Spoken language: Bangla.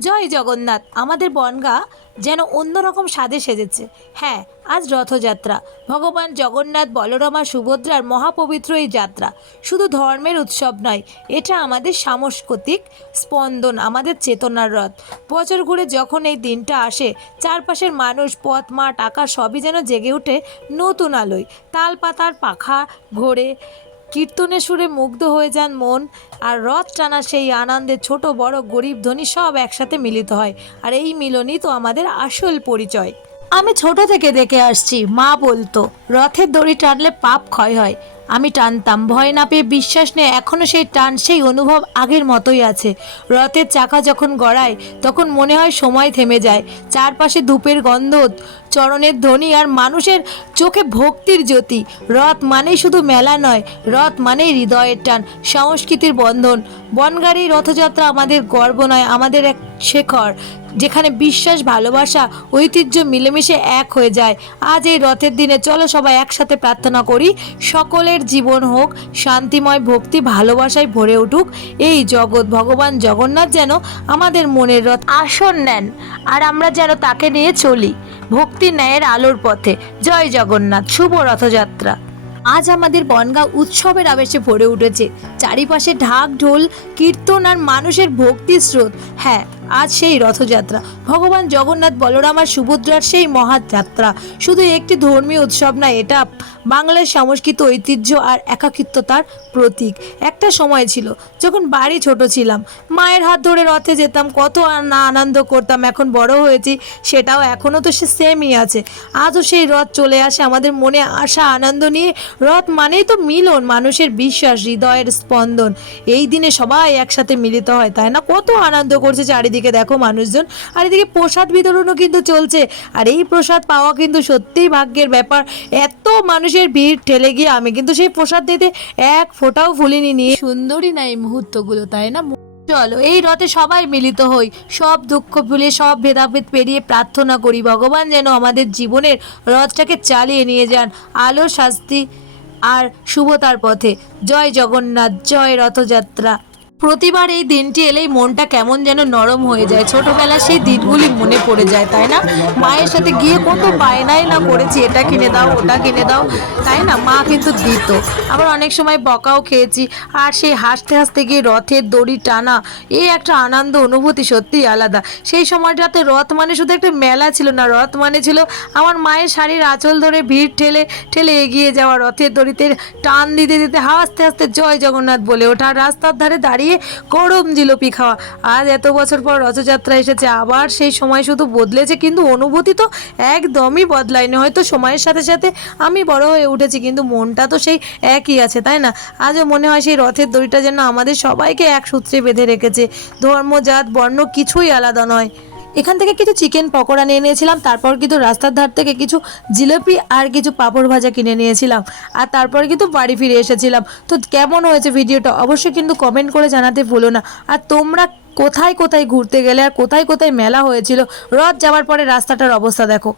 জয় জগন্নাথ। আমাদের বনগা যেন অন্যরকম স্বাদে সেজেছে। হ্যাঁ আজ রথযাত্রা। ভগবান জগন্নাথ, বলরামা সুভদ্রার মহাপবিত্র এই যাত্রা। শুধু ধর্মের উৎসব নয়, এটা আমাদের সাংস্কৃতিক স্পন্দন, আমাদের চেতনার রথ। বছর ঘুরে যখন এই দিনটা আসে, চারপাশের মানুষ, পথ, মাঠ, আকাশ সবই যেন জেগে ওঠে নতুন আলোয়। তাল পাতার পাখা ঘোরে কীর্তনের সুরে মুগ্ধ হয়ে যান মন আর রথ টানা সেই আনন্দে ছোট, বড়, গরিব, ধনী সব একসাথে মিলিত হয়। আর এই মিলনই তো আমাদের আসল পরিচয়। আমি ছোট থেকে দেখে আসছি, মা বলতো, রথের দড়ি টানলে পাপ ক্ষয় হয়। আমি টানতাম, ভয় না পেয়ে বিশ্বাস নিয়ে এখনও সেই টান, সেই অনুভব আগের মতোই আছে। রথের চাকা যখন গড়ায়, তখন মনে হয় সময় থেমে যায়। চারপাশে ধূপের গন্ধ চরণের ধ্বনি আর মানুষের চোখে ভক্তির জ্যোতি। রথ মানেই শুধু মেলা নয়, রথ মানেই হৃদয়ের টান, সংস্কৃতির বন্ধন। বনগাড়ি রথযাত্রা আমাদের গর্ব নয়, আমাদের এক শেখর, যেখানে বিশ্বাস, ভালোবাসা, ঐতিহ্য মিলেমিশে এক হয়ে যায়। আজ এই রথের দিনে চলো সবাই একসাথে প্রার্থনা করি, সকলের জীবন হোক, শান্তিময় ভক্তি ভালোবাসায় ভরে উঠুক। এই জগৎ, ভগবান জগন্নাথ যেন আমাদের মনের রথ আসন নেন, আর আমরা যেন তাকে নিয়ে চলি। ভক্তি ন্যায়ের আলোর পথে। জয় জগন্নাথ, শুভ রথযাত্রা। আজ আমাদের বনগাঁ উৎসবের আবেশে ভরে উঠেছে। চারিপাশে ঢাক, ঢোল, কীর্তন আর মানুষের ভক্তি স্রোত। হ্যাঁ আজ সেই রথযাত্রা। ভগবান জগন্নাথ, বলরাম আর সুভদ্রার সেই মহাযাত্রা। শুধু একটি ধর্মীয় উৎসব না, এটা বাংলার সংস্কৃত ঐতিহ্য আর একাকিত্বতার প্রতীক। একটা সময় ছিল, যখন বাড়ি ছোট ছিলাম। মায়ের হাত ধরে রথে যেতাম, কত না আনন্দ করতাম, এখন বড় হয়েছি, সেটাও এখনও তো সে সেমই আছে। আজও সেই রথ চলে আসে, আমাদের মনে আশা, আনন্দ নিয়ে। রথ মানেই তো মিলন, মানুষের বিশ্বাস, হৃদয়ের স্পন্দন। এই দিনে সবাই একসাথে মিলিত হয়, তাই না? কত আনন্দ করছে চারিদিকে। দেখো মানুষজন, আর এদিকে প্রসাদ বিতরণও কিন্তু চলছে। আর এই প্রসাদ পাওয়া কিন্তু সত্যিই ভাগ্যের ব্যাপার। এত মানুষের ভিড় ঠেলে গিয়ে আমি কিন্তু সেই প্রসাদ দিতে এক ফোঁটাও ভুলিনি নিয়ে সুন্দরই না এই মুহূর্তগুলো, তাই না? চলো, এই রথে সবাই মিলিত হই। সব দুঃখ ভুলে, সব ভেদাভেদ পেরিয়ে প্রার্থনা করি, ভগবান যেন আমাদের জীবনের রথটাকে চালিয়ে নিয়ে যান। আলো শাস্তি আর শুভতার পথে। জয় জগন্নাথ, জয় রথযাত্রা। প্রতিবার এই দিনটি এলেই মনটা কেমন যেন নরম হয়ে যায়। ছোটবেলা সেই দিনগুলি মনে পড়ে যায়, তাই না? মায়ের সাথে গিয়ে কত বায়নাই না করেছি, এটা কিনে দাও, ওটা কিনে দাও, তাই না? মা কিন্তু দিত। আবার অনেক সময় বকাও খেয়েছি। আর সেই হাসতে হাসতে গিয়ে রথের দড়ি টানা, এই একটা আনন্দ, অনুভূতি সত্যিই আলাদা। সেই সময়টাতে রথ মানে শুধু একটা মেলা ছিল না, রথ মানে ছিল আমার মায়ের শাড়ির আঁচল ধরে ভিড় ঠেলে ঠেলে এগিয়ে যাওয়া রথের দড়িতে টান দিতে দিতে হাসতে হাসতে জয় জগন্নাথ বলে ওঠা রাস্তার ধারে দাঁড়িয়ে গরম জিলপি খাওয়া। আজ এত বছর পর রথযাত্রা এসেছে, আবার সেই সময় শুধু বদলেছে, কিন্তু অনুভূতি তো একদমই বদলায়নি। হয়তো সময়ের সাথে সাথে আমি বড় হয়ে উঠেছি, কিন্তু মনটা তো সেই একই আছে, তাই না? আজও মনে হয় সেই রথের দড়িটা যেন আমাদের সবাইকে এক সূত্রে বেঁধে রেখেছে। ধর্ম, জাত, বর্ণ কিছুই আলাদা নয়। এখান থেকে কিছু চিকেন পকোড়া নিয়ে নিয়েছিলাম, তারপর কিন্তু রাস্তার ধার থেকে কিছু জিলিপি আর কিছু পাঁপড় ভাজা কিনে নিয়েছিলাম। আর তারপর কিন্তু বাড়ি ফিরে এসেছিলাম। তো কেমন হয়েছে ভিডিওটা অবশ্যই কিন্তু কমেন্ট করে জানাতে ভুলো না। আর তোমরা কোথায় কোথায় ঘুরতে গেলে আর কোথায় কোথায় মেলা হয়েছিল, রথ যাওয়ার পরে রাস্তাটার অবস্থা দেখো।